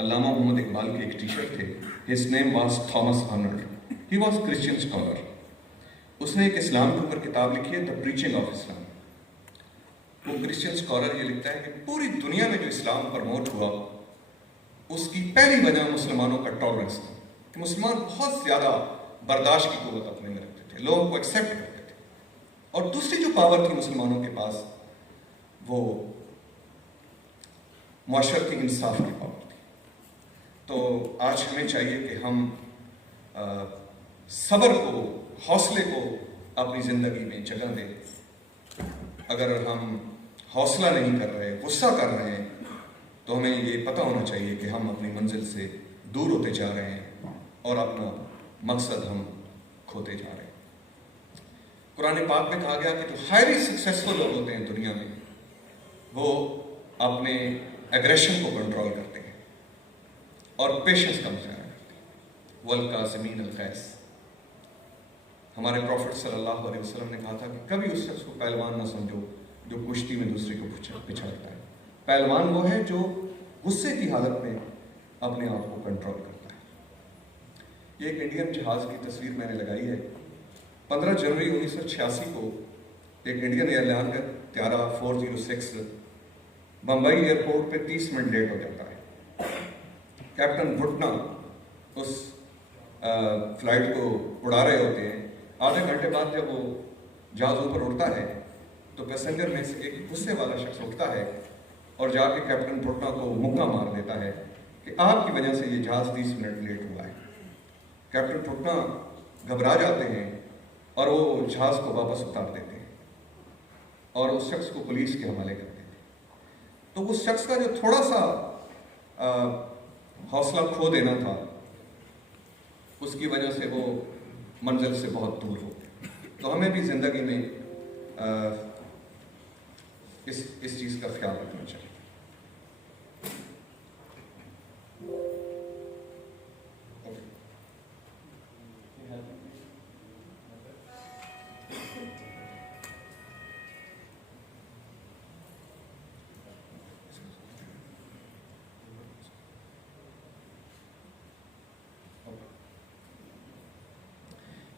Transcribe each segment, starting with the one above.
علامہ محمد اقبال کے ایک ٹیچر تھے. His name was Thomas Arnold. He was Christian scholar. اس نے ایک اسلام کے اوپر کتاب لکھی ہے, دا پریچنگ آف اسلام. وہ کرسچن اسکالر یہ لکھتا ہے کہ پوری دنیا میں جو اسلام پرموٹ ہوا اس کی پہلی وجہ مسلمانوں کا ٹالرنس تھا, کہ مسلمان بہت زیادہ برداشت کی قوت اپنے میں رکھتے تھے, لوگوں کو ایکسیپٹ کرتے تھے. اور دوسری جو پاور تھی مسلمانوں کے پاس وہ معاشرتی انصاف کی پاور تھی. تو آج ہمیں چاہیے کہ ہم صبر کو, حوصلے کو اپنی زندگی میں جگہ دیں. اگر ہم حوصلہ نہیں کر رہے, غصہ کر رہے ہیں, تو ہمیں یہ پتہ ہونا چاہیے کہ ہم اپنی منزل سے دور ہوتے جا رہے ہیں اور اپنا مقصد ہم کھوتے جا رہے ہیں. قرآن پاک میں کہا گیا کہ جو ہائیلی سکسیسفل لوگ ہوتے ہیں دنیا میں وہ اپنے ایگریشن کو کنٹرول کرتے ہیں اور پیشنس کا مظاہرہ کرتے ہیں. والکاظمین الغیظ. ہمارے پروفٹ صلی اللہ علیہ وسلم نے کہا تھا کہ کبھی اس شخص کو پہلوان نہ سمجھو جو کشتی میں دوسرے کو پچھاڑتا ہے. پہلوان وہ ہے جو غصے کی حالت میں اپنے آپ کو کنٹرول کرتا ہے. یہ ایک انڈین جہاز کی تصویر میں نے لگائی ہے. 15 جنوری 1986 کو ایک انڈین ایئرلائن کا طیارہ 406 بمبئی ایئرپورٹ پہ 30 منٹ لیٹ ہو جاتا ہے. کیپٹن بھٹنا اس فلائٹ کو اڑا رہے ہوتے ہیں. آدھے گھنٹے بعد جب وہ جہاز اوپر اڑتا ہے تو پیسنجر میں سے ایک غصے والا شخص اٹھتا ہے اور جا کے کیپٹن بھٹنا کو مکہ مار دیتا ہے کہ آپ کی وجہ سے یہ جہاز 30 منٹ لیٹ ہوا ہے. کیپٹن بھٹنا گھبرا جاتے ہیں اور وہ جہاز کو واپس اتار دیتے ہیں اور اس شخص کو پولیس کے حوالے کر دیتے ہیں. تو اس شخص کا جو تھوڑا سا حوصلہ کھو دینا تھا اس کی وجہ سے وہ منزل سے بہت دور ہو گئے. تو ہمیں بھی زندگی میں اس چیز کا خیال رکھنا چاہیے.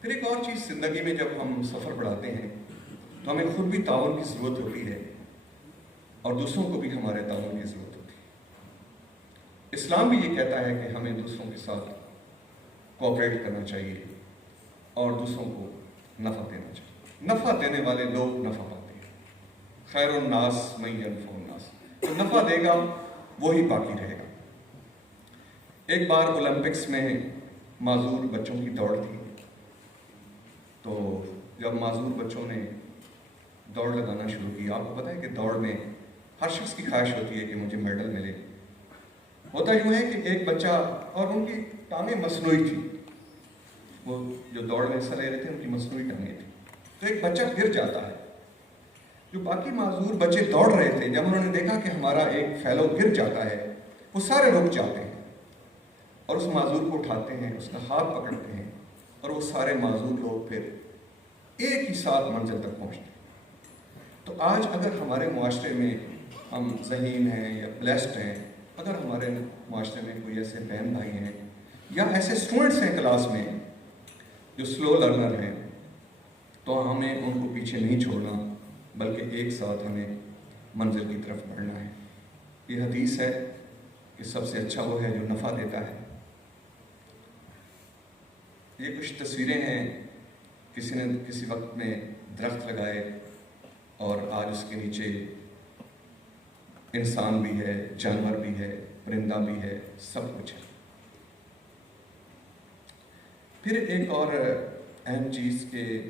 پھر ایک اور چیز زندگی میں جب ہم سفر بڑھاتے ہیں تو ہمیں خود بھی تعاون کی ضرورت ہوتی ہے اور دوسروں کو بھی ہمارے تعاون کی ضرورت ہوتی ہے. اسلام بھی یہ کہتا ہے کہ ہمیں دوسروں کے ساتھ کوآپریٹ کرنا چاہیے اور دوسروں کو نفع دینا چاہیے. نفع دینے والے لوگ نفع پاتے ہیں. خیر الناس من ینفع الناس. جو نفع دے گا وہی باقی رہے گا. ایک بار اولمپکس میں معذور بچوں کی دوڑ تھی. تو جب معذور بچوں نے دوڑ لگانا شروع کی, آپ کو پتہ ہے کہ دوڑ میں ہر شخص کی خواہش ہوتی ہے کہ مجھے میڈل ملے. ہوتا یوں ہے کہ ایک بچہ, اور ان کی ٹانگیں مصنوعی تھی, وہ جو دوڑ میں حصہ لے رہے تھے ان کی مصنوعی ٹانگیں تھیں. تو ایک بچہ گر جاتا ہے. جو باقی معذور بچے دوڑ رہے تھے جب انہوں نے دیکھا کہ ہمارا ایک فیلو گر جاتا ہے وہ سارے رک جاتے ہیں اور اس معذور کو اٹھاتے ہیں, اس کا ہاتھ پکڑتے ہیں اور وہ سارے معذور لوگ پھر ایک ہی ساتھ منزل تک پہنچتے ہیں. تو آج اگر ہمارے معاشرے میں ہم ذہین ہیں یا بلیسڈ ہیں, اگر ہمارے معاشرے میں کوئی ایسے بہن بھائی ہیں یا ایسے اسٹوڈنٹس ہیں کلاس میں جو سلو لرنر ہیں, تو ہمیں ان کو پیچھے نہیں چھوڑنا بلکہ ایک ساتھ ہمیں منزل کی طرف بڑھنا ہے. یہ حدیث ہے کہ سب سے اچھا وہ ہے جو نفع دیتا ہے. یہ کچھ تصویریں ہیں, کسی نے کسی وقت میں درخت لگائے اور آج اس کے نیچے انسان بھی ہے, جانور بھی ہے, پرندہ بھی ہے, سب کچھ ہے. پھر ایک اور اہم چیز کہ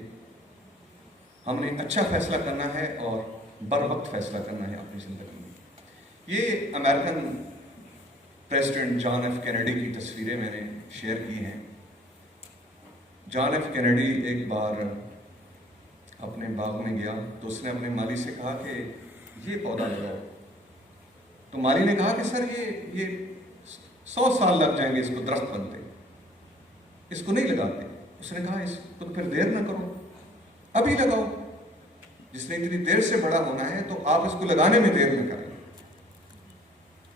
ہم نے اچھا فیصلہ کرنا ہے اور بر وقت فیصلہ کرنا ہے اپنی زندگی میں. یہ American president John F Kennedy کی تصویریں میں نے شیئر کی ہیں. جان ایف کینیڈی ایک بار اپنے باغ میں گیا تو اس نے اپنے مالی سے کہا کہ یہ پودا لگاؤ. تو مالی نے کہا کہ سر یہ 100 سال لگ جائیں گے اس کو درخت بنتے, اس کو نہیں لگاتے. اس نے کہا اس کو پھر دیر نہ کرو, ابھی لگاؤ. جس نے اتنی دیر سے بڑا ہونا ہے تو آپ اس کو لگانے میں دیر نہ کریں.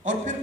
اور پھر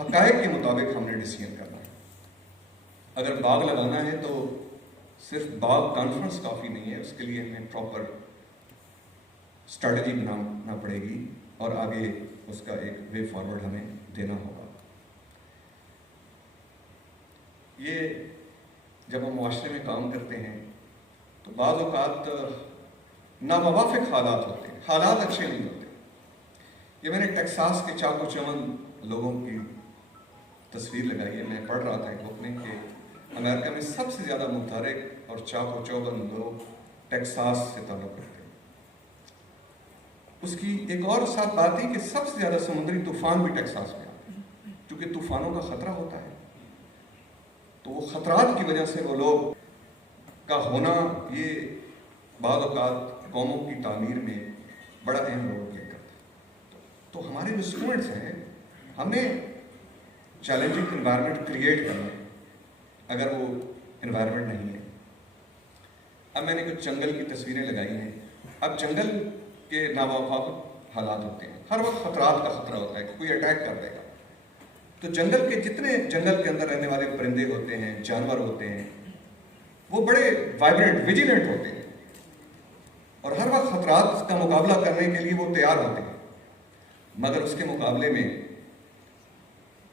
حقائق کے مطابق ہم نے ڈیسیجن کرنا ہے. اگر باغ لگانا ہے تو صرف باغ کانفرنس کافی نہیں ہے، اس کے لیے ہمیں پراپر اسٹریٹجی بنانا پڑے گی اور آگے اس کا ایک وے فارورڈ ہمیں دینا ہوگا. یہ جب ہم معاشرے میں کام کرتے ہیں تو بعض اوقات ناموافق حالات ہوتے ہیں، حالات اچھے نہیں ہوتے. یہ میں نے ٹیکساس کے چاق و چوند لوگوں کی تصویر لگائی ہے. میں پڑھ رہا تھا ایک بک میں کہ امریکہ میں سب سے زیادہ متحرک اور چاق و چوبند لوگ ٹیکساس سے تعلق رکھتے ہیں. اس کی ایک اور ساتھ بات تھی کہ سب سے زیادہ سمندری طوفان بھی ٹیکساس میں آتے ہیں، کیونکہ طوفانوں کا خطرہ ہوتا ہے. تو وہ خطرات کی وجہ سے وہ لوگ کا ہونا یہ بعض اوقات قوموں کی تعمیر میں بڑا اہم رول پلے کرتا ہے. تو ہمارے جو اسٹوڈنٹس ہیں، ہم نے چیلنجنگ انوائرمنٹ کریٹ کرنا ہے اگر وہ انوائرمنٹ نہیں ہے. اب میں نے کچھ جنگل کی تصویریں لگائی ہیں. اب جنگل کے ناموافق حالات ہوتے ہیں، ہر وقت خطرات کا خطرہ ہوتا ہے کہ کوئی اٹیک کر دے گا. تو جنگل کے جتنے جنگل کے اندر رہنے والے پرندے ہوتے ہیں، جانور ہوتے ہیں، وہ بڑے وائبرنٹ ویجیلنٹ ہوتے ہیں اور ہر وقت خطرات کا مقابلہ کرنے کے لیے وہ تیار ہوتے ہیں. مگر اس کے مقابلے میں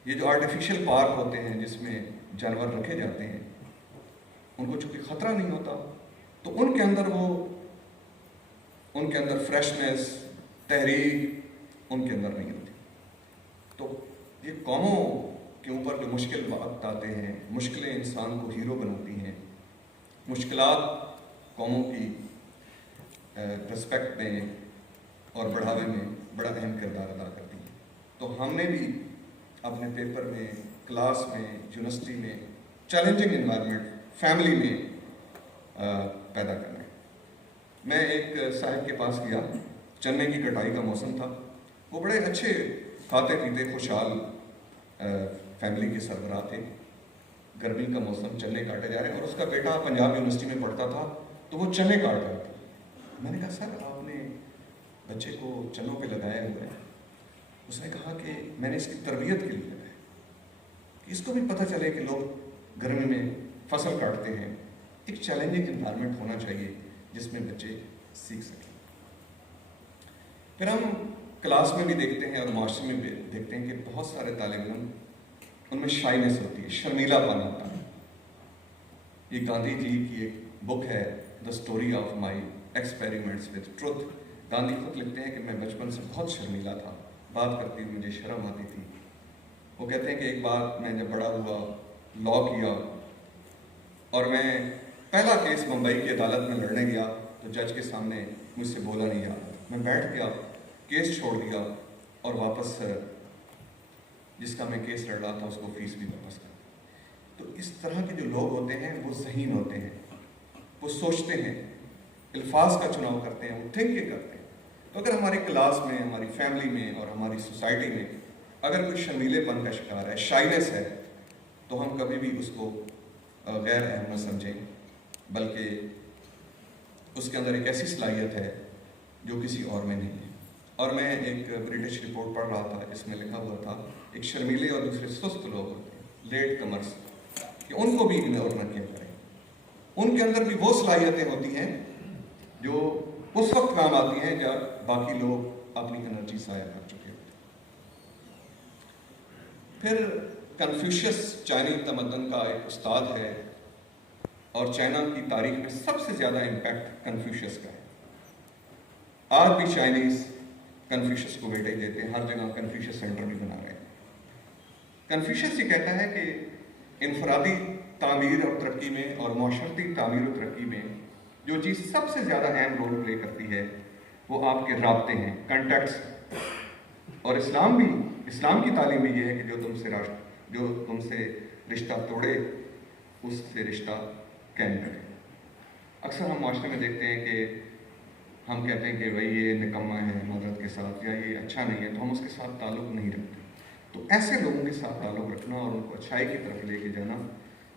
یہ جو آرٹیفیشل پارک ہوتے ہیں جس میں جانور رکھے جاتے ہیں، ان کو چونکہ خطرہ نہیں ہوتا تو ان کے اندر فریشنس، تحریک ان کے اندر نہیں ہوتی. تو یہ قوموں کے اوپر جو مشکل وقت آتے ہیں، مشکلیں انسان کو ہیرو بناتی ہیں. مشکلات قوموں کی رسپیکٹ میں اور بڑھاوے میں بڑا اہم کردار ادا کرتی ہیں. تو ہم نے بھی اپنے پیپر میں، کلاس میں، یونیورسٹی میں چیلنجنگ انوائرمنٹ فیملی میں پیدا کرنا ہے. میں ایک صاحب کے پاس گیا، چنے کی کٹائی کا موسم تھا. وہ بڑے اچھے کھاتے پیتے خوشحال فیملی کے سربراہ تھے. گرمی کا موسم، چنے کاٹے جا رہے ہیں اور اس کا بیٹا پنجاب یونیورسٹی میں پڑھتا تھا تو وہ چنے کاٹ رہا تھا. میں نے کہا سر آپ نے بچے کو چنوں پہ لگایا ہوا ہے. اس نے کہا کہ میں نے اس کی تربیت کے لیے لگایا کہ اس کو بھی پتہ چلے کہ لوگ گرمی میں فصل کاٹتے ہیں. ایک چیلنجنگ انوائرمنٹ ہونا چاہیے جس میں بچے سیکھ سکیں. پھر ہم کلاس میں بھی دیکھتے ہیں اور معاشرے میں بھی دیکھتے ہیں کہ بہت سارے طالب علم ان میں شائنس ہوتی ہے، شرمیلا پن ہوتا ہے. یہ گاندھی جی کی ایک بک ہے the story of my experiments with truth. Gandhi خود لکھتے ہیں کہ میں بچپن سے بہت شرمیلا تھا، بات کرتے ہوئے مجھے شرم آتی تھی. وہ کہتے ہیں کہ ایک بار میں جب بڑا ہوا، لاء کیا اور میں پہلا کیس ممبئی کی عدالت میں لڑنے گیا تو جج کے سامنے مجھ سے بولا نہیں گیا. میں بیٹھ گیا، کیس چھوڑ دیا اور واپس جس کا میں کیس لڑ رہا تھا اس کو فیس بھی واپس کر. تو اس طرح کے جو لوگ ہوتے ہیں وہ ذہین ہوتے ہیں، وہ سوچتے ہیں، الفاظ کا چناؤ کرتے ہیں، وہ تھنک کرتے ہیں. تو اگر ہماری کلاس میں، ہماری فیملی میں اور ہماری سوسائٹی میں اگر کوئی شرمیلے پن کا شکار ہے، شائنس ہے، تو ہم کبھی بھی اس کو غیر اہم نہ سمجھیں، بلکہ اس کے اندر ایک ایسی صلاحیت ہے جو کسی اور میں نہیں ہے. اور میں ایک برٹش رپورٹ پڑھ رہا تھا جس میں لکھا ہوا تھا ایک شرمیلے اور دوسرے سست لوگ ہوتے ہیں، لیٹ کمرس، کہ ان کو بھی اگنور نہ کیا کریں. ان کے اندر بھی وہ صلاحیتیں ہوتی ہیں جو اس وقت کام آتی ہیں جب باقی لوگ اپنی انرجی ضائع کر چکے ہوتے ہیں. پھر کنفیوشس چائنی تمدن کا ایک استاد ہے اور چائنا کی تاریخ میں سب سے زیادہ امپیکٹ کنفیوشس کا ہے. آج بھی چائنیز کنفیوشس کو ویٹیج دیتے ہیں، ہر جگہ کنفیوشس سینٹر بھی بنا رہے ہیں. کنفیوشس یہ کہتا ہے کہ انفرادی تعمیر اور ترقی میں اور معاشرتی تعمیر و ترقی میں جو چیز سب سے زیادہ اہم رول پلے کرتی ہے وہ آپ کے رابطے ہیں، کنٹیکٹس. اور اسلام کی تعلیم بھی یہ ہے کہ جو تم سے رشتہ توڑے اس سے رشتہ قائم کرے. اکثر ہم معاشرے میں دیکھتے ہیں کہ ہم کہتے ہیں کہ بھئی یہ نکما ہے معذرت کے ساتھ، یا یہ اچھا نہیں ہے، تو ہم اس کے ساتھ تعلق نہیں رکھتے. تو ایسے لوگوں کے ساتھ تعلق رکھنا اور ان کو اچھائی کی طرف لے کے جانا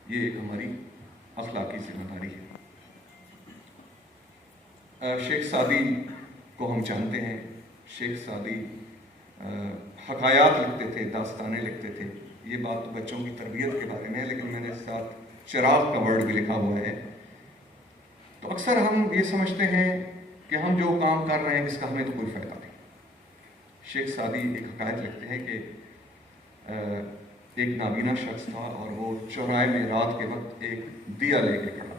یہ ایک ہماری اخلاقی ذمہ داری ہے. شیخ سعدی کو ہم جانتے ہیں. شیخ سعدی حکایات لکھتے تھے، داستانیں لکھتے تھے. یہ بات بچوں کی تربیت کے بارے میں ہے، لیکن میں نے ساتھ چراغ کا ورڈ بھی لکھا ہوا ہے. تو اکثر ہم یہ سمجھتے ہیں کہ ہم جو کام کر رہے ہیں اس کا ہمیں تو کوئی فائدہ نہیں. شیخ سعدی ایک حکایت لکھتے ہیں کہ ایک نابینا شخص تھا اور وہ چوراہے میں رات کے وقت ایک دیا لے کے کھڑا.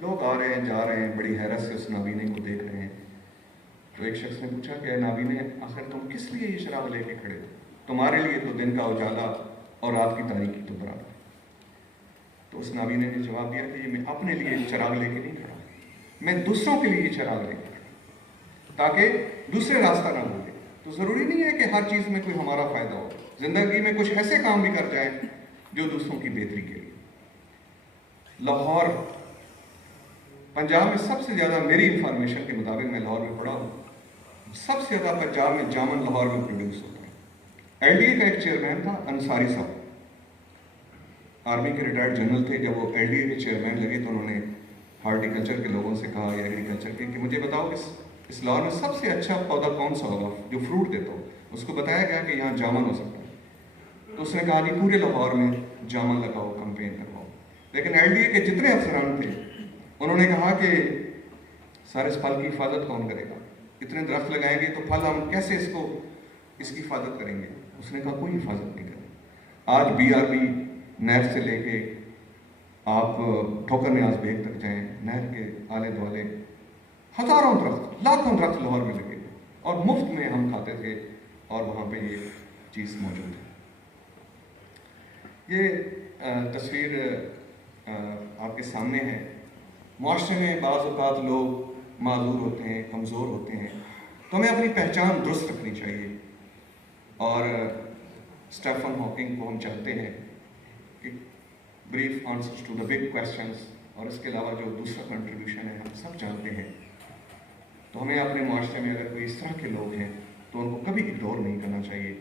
لوگ آ رہے ہیں جا رہے ہیں، بڑی حیرت سے اس نابینے کو دیکھ رہے ہیں. تو ایک شخص نے پوچھا کہ اے نابینے، آخر تم کس لیے یہ چراغ لے کے کھڑے ہو؟ تمہارے لیے تو دن کا اجالا اور رات کی تاریکی تو برابر. تو اس نابینے نے جواب دیا کہ یہ میں اپنے لیے چراغ لے کے نہیں کھڑا، میں دوسروں کے لیے یہ چراغ لے کے کھڑا تاکہ دوسرے راستہ نہ بھولے. تو ضروری نہیں ہے کہ ہر چیز میں کوئی ہمارا فائدہ ہو. زندگی میں کچھ ایسے کام بھی کر جائیں جو دوسروں کی بہتری کے لیے. لاہور پنجاب میں سب سے زیادہ، میری انفارمیشن کے مطابق، میں لاہور میں پڑھا ہوں، سب سے زیادہ پنجاب میں جامن لاہور میں پروڈیوس ہوتا ہے. ایل ڈی اے کا ایک چیئرمین تھا انصاری صاحب، آرمی کے ریٹائرڈ جنرل تھے. جب وہ ایل ڈی اے کے چیئرمین لگے تو انہوں نے ہارٹیکلچر کے لوگوں سے کہا یا ایگریکلچر کے کہ مجھے بتاؤ اس لاہور میں سب سے اچھا پودا کون سا ہوگا جو فروٹ دیتا ہو. اس کو بتایا گیا کہ یہاں جامن ہو سکتا ہے. تو اس نے کہا جی پورے لاہور میں جامن لگاؤ، کمپین کرواؤ. لیکن ایل ڈی اے کے جتنے افسران تھے انہوں نے کہا کہ سر اس پھل کی حفاظت کون کرے گا؟ اتنے درخت لگائیں گے تو پھل ہم کیسے اس کی حفاظت کریں گے؟ اس نے کہا کوئی حفاظت نہیں کرے. آج بی آر بی نہر سے لے کے آپ ٹھوکر نیاز بیگ تک جائیں، نہر کے آلے دوالے ہزاروں درخت، لاکھوں درخت لاہور میں لگے اور مفت میں ہم کھاتے تھے اور وہاں پہ یہ چیز موجود ہے. یہ تصویر آپ کے سامنے ہے. معاشرے میں بعض اوقات لوگ معذور ہوتے ہیں، کمزور ہوتے ہیں، تو ہمیں اپنی پہچان درست رکھنی چاہیے. اور اسٹیفن ہاکنگ کو ہم چاہتے ہیں کہ brief answers to the big questions, اور اس کے علاوہ جو دوسرا کنٹریبیوشن ہے ہم سب جانتے ہیں. تو ہمیں اپنے معاشرے میں اگر کوئی اس طرح کے لوگ ہیں تو ان کو کبھی اگنور نہیں کرنا چاہیے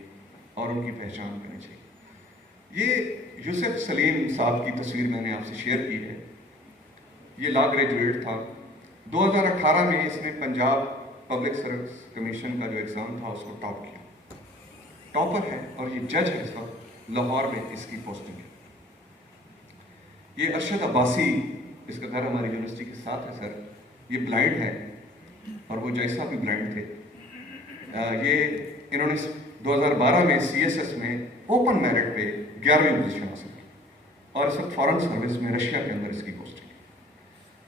اور ان کی پہچان کرنی چاہیے. یہ یوسف سلیم صاحب کی تصویر میں نے آپ سے شیئر کی ہے. یہ لا گریجویٹ تھا. 2018 میں اس نے پنجاب پبلک سروس کمیشن کا جو ایگزام تھا اس کو ٹاپ کیا. ٹاپر ہے اور یہ جج ہے اس وقت لاہور میں، اس کی پوسٹنگ ہے. یہ ارشد عباسی، اس کا گھر ہماری یونیورسٹی کے ساتھ ہے سر. یہ بلائنڈ ہے اور وہ جیسا بھی بلائنڈ تھے. یہ انہوں نے 2012 میں سی ایس ایس میں اوپن میرٹ پہ 11ویں پوزیشن حاصل کی اور اس وقت فارن سروس میں رشیا کے اندر اس کی پوسٹنگ ہے.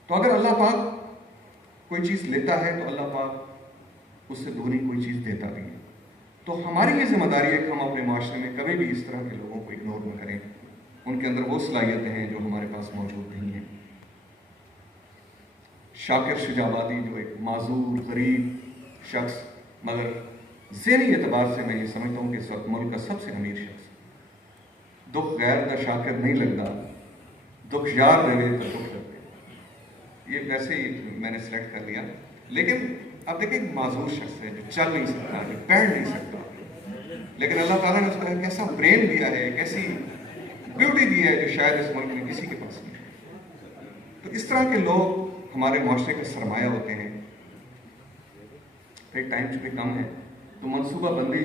تو اگر اللہ پاک کوئی چیز لیتا ہے تو اللہ پاک اس سے دگنی کوئی چیز دیتا بھی ہے. تو ہماری یہ ذمہ داری ہے کہ ہم اپنے معاشرے میں کبھی بھی اس طرح کے لوگوں کو اگنور نہ کریں. ان کے اندر وہ صلاحیتیں ہیں جو ہمارے پاس موجود نہیں ہیں. شاکر شجاع آبادی جو ایک معذور غریب شخص، مگر ذہنی اعتبار سے میں یہ سمجھتا ہوں کہ اس وقت ملک کا سب سے امیر شخص. دکھ غیر دا شاکر نہیں لگتا، دکھ یار رہے تو دکھ لگتے. یہ ویسے ہی میں نے سلیکٹ کر لیا. لیکن اب دیکھیں ایک معذور شخص ہے جو چل نہیں سکتا، جو بیٹھ نہیں سکتا، لیکن اللہ تعالیٰ نے اس کو کیسا برین دیا ہے، کیسی بیوٹی دی ہے جو شاید اس ملک میں کسی کے پاس نہیں ہے. تو اس طرح کے لوگ ہمارے معاشرے کا سرمایہ ہوتے ہیں. ایک ٹائم چونکہ کم ہے تو منصوبہ بندی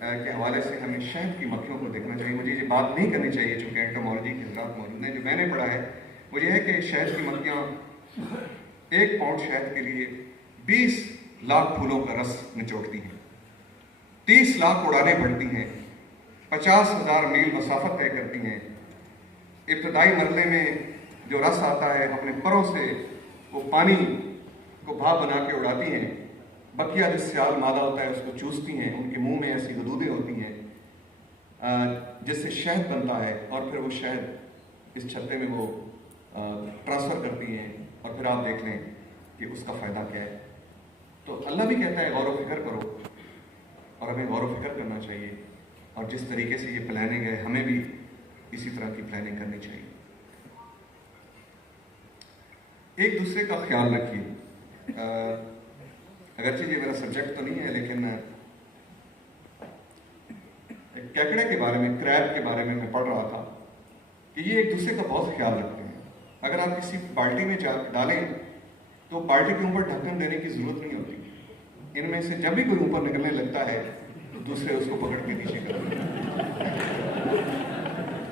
کے حوالے سے ہمیں شہد کی مکھیوں کو دیکھنا چاہیے. مجھے یہ بات نہیں کرنی چاہیے چونکہ اینٹومالوجی کے حضرات موجود ہیں. جو میں نے پڑھا ہے وہ یہ ہے کہ شہد کی مکھیاں 1 پاؤنڈ شہد کے لیے 20 لاکھ پھولوں کا رس نچوڑتی ہیں، 30 لاکھ اڑانے پڑتی ہیں، 50,000 میل مسافت طے کرتی ہیں. ابتدائی مرحلے میں جو رس آتا ہے اپنے پروں سے وہ پانی کو بھاپ بنا کے اڑاتی ہیں. بقیہ جو سیال مادہ ہوتا ہے اس کو چوستی ہیں. ان کے منہ میں ایسی حدودیں ہوتی ہیں جس سے شہد بنتا ہے اور پھر وہ شہد اس چھتے میں وہ ٹرانسفر کرتی ہیں اور پھر آپ دیکھ لیں کہ اس کا فائدہ کیا ہے. تو اللہ بھی کہتا ہے غور و فکر کرو، اور ہمیں غور و فکر کرنا چاہیے. اور جس طریقے سے یہ پلاننگ ہے ہمیں بھی اسی طرح کی پلاننگ کرنی چاہیے. ایک دوسرے کا خیال رکھیے. اگرچہ یہ میرا سبجیکٹ تو نہیں ہے لیکن کیکڑے کے بارے میں، کریب کے بارے میں پڑھ رہا تھا کہ یہ ایک دوسرے کا بہت خیال رکھتے ہیں. اگر آپ کسی بالٹی میں ڈالیں تو بالٹی کے اوپر ڈھکن دینے کی ضرورت نہیں ہوتی. ان میں سے جب بھی کوئی اوپر نکلنے لگتا ہے تو دوسرے اس کو پکڑ کے نیچے کر دیں.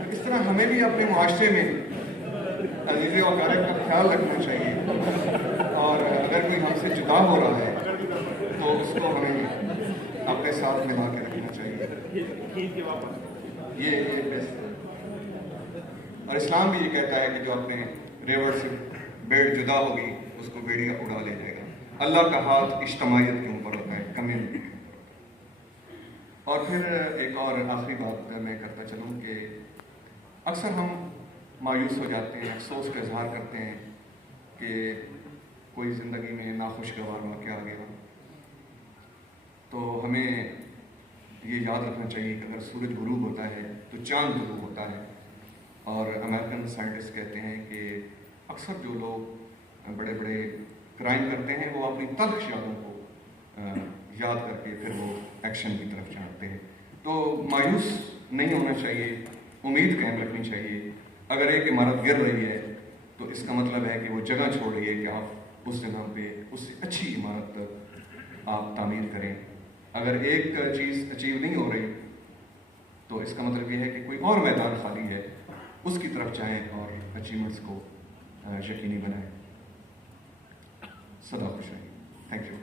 اس طرح ہمیں بھی اپنے معاشرے میں عزیز و اقارب کا خیال رکھنا چاہیے, اور اگر کوئی ہم سے جدا ہو رہا ہے تو اس کو ہمیں اپنے ساتھ ملا کے رکھنا چاہیے. یہ بیسٹ ہے. اور اسلام بھی یہ کہتا ہے کہ جو اپنے ریوڑ سے بیڑ جدا ہوگی اس کو بیڑی اڑا لے جائے گا. اللہ کا ہاتھ اجتماعیت کے اوپر ہوتا ہے, کمیونٹی. اور پھر ایک اور آخری بات میں کرتا چلوں کہ اکثر ہم مایوس ہو جاتے ہیں, افسوس کا اظہار کرتے ہیں کہ کوئی زندگی میں ناخوشگوار واقعہ آ گیا. تو ہمیں یہ یاد رکھنا چاہیے کہ اگر سورج غروب ہوتا ہے تو چاند غروب ہوتا ہے. اور امریکن سائنٹسٹ کہتے ہیں کہ اکثر جو لوگ بڑے بڑے کرائم کرتے ہیں وہ اپنی تلخ یادوں کو یاد کر کے پھر وہ ایکشن کی طرف چاہتے ہیں. تو مایوس نہیں ہونا چاہیے, امید قائم رکھنی چاہیے. اگر ایک عمارت گر رہی ہے تو اس کا مطلب ہے کہ وہ جگہ چھوڑ رہی ہے کہ آپ اس جگہ پہ اس سے اچھی عمارت آپ تعمیر کریں. اگر ایک چیز اچیو نہیں ہو رہی تو اس کا مطلب یہ ہے کہ کوئی اور میدان خالی ہے, اس کی طرف جائیں اور اچیومنٹس کو یقینی بنائیں. صدا خوش رہیں. Thank you.